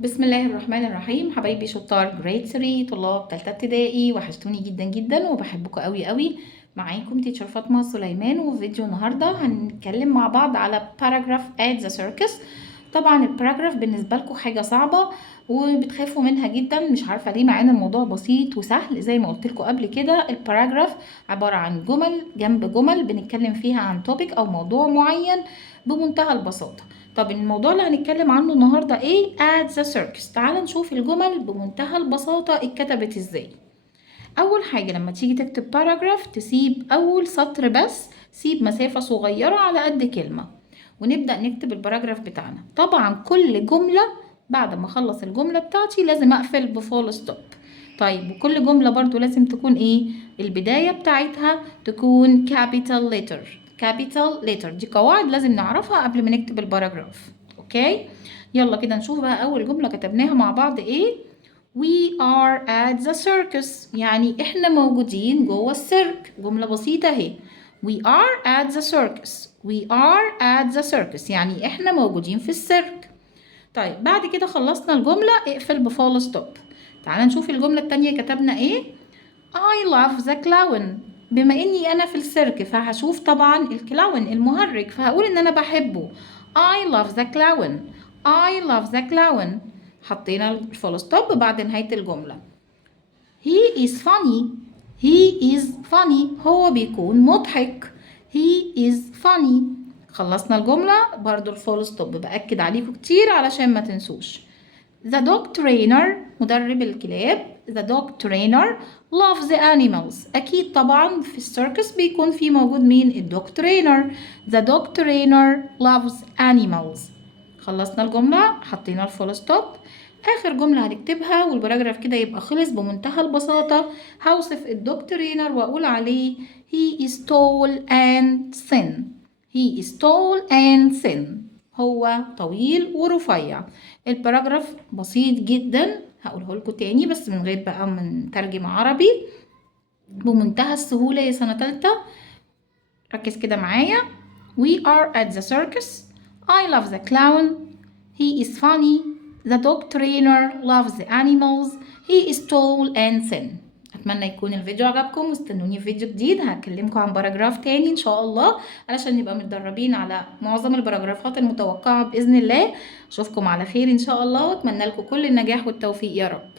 بسم الله الرحمن الرحيم. حبايبي شطار جريد 3 طلاب تالتة ابتدائي، وحشتوني جدا جدا وبحبكم قوي قوي. معاكم تيتشر فاطمة سليمان، وفي فيديو النهاردة هنتكلم مع بعض على paragraph at the circus. طبعا الباراجراف بالنسبة لكم حاجة صعبة وبتخافوا منها جدا، مش عارفة ليه، مع ان الموضوع بسيط وسهل. زي ما قلت لكم قبل كده، الباراجراف عبارة عن جمل جنب جمل بنتكلم فيها عن توبيك او موضوع معين بمنتهى البساطة. طب الموضوع اللي هنتكلم عنه النهاردة ايه؟ at the circus. تعال نشوف الجمل بمنتهى البساطة اتكتبت ازاي. اول حاجة لما تيجي تكتب باراجراف تسيب اول سطر بس، سيب مسافة صغيرة على قد كلمة، ونبدأ نكتب الباراجراف بتاعنا. طبعا كل جملة بعد ما اخلص الجملة بتاعتي لازم اقفل بفول ستوب. طيب وكل جملة برضو لازم تكون ايه؟ البداية بتاعتها تكون capital letter. capital letter دي قواعد لازم نعرفها قبل ما نكتب الباراجراف. اوكي، يلا كده نشوف بقى اول جملة كتبناها مع بعض ايه. We are at the circus، يعني احنا موجودين جوه السيرك. جملة بسيطة اهي. We are at the circus. We are at the circus يعني احنا موجودين في السيرك. طيب بعد كده خلصنا الجملة، اقفل بفول ستوب. تعال نشوف الجملة التانية كتبنا ايه. I love the clown. بما اني انا في السيرك فهشوف طبعا الكلاون المهرج، فهقول ان انا بحبه. I love the clown. I love the clown. حطينا الفول ستوب بعد نهاية الجملة. He is funny. He is funny. هو بيكون مضحك. He is funny. خلصنا الجملة برضو الفول ستوب، بأكد عليكم كتير علشان ما تنسوش. The dog trainer مدرب الكلاب. The dog trainer loves the animals. أكيد طبعا في السيركس بيكون في موجود مين؟ الدوج ترينر. The dog trainer loves animals. خلصنا الجملة، حطينا الفول ستوب. آخر جملة هنكتبها والبراجراف كده يبقى خلص بمنتهى البساطة. هوصف الدوج ترينر وأقول عليه he is tall and thin. He is tall and thin. هو طويل ورفيع. الباراجراف بسيط جدا، هقوله لكم تاني بس من غير بقى من ترجمة عربي، بمنتهى السهولة يا سنة تالتة. ركز كده معايا. We are at the circus. I love the clown. He is funny. The dog trainer loves the animals. He is tall and thin. اتمنى يكون الفيديو عجبكم، واستنوني في فيديو جديد هكلمكم عن باراجراف تاني ان شاء الله، علشان نبقى متدربين على معظم الباراجرافات المتوقعة باذن الله. اشوفكم على خير ان شاء الله، واتمنى لكم كل النجاح والتوفيق يا رب.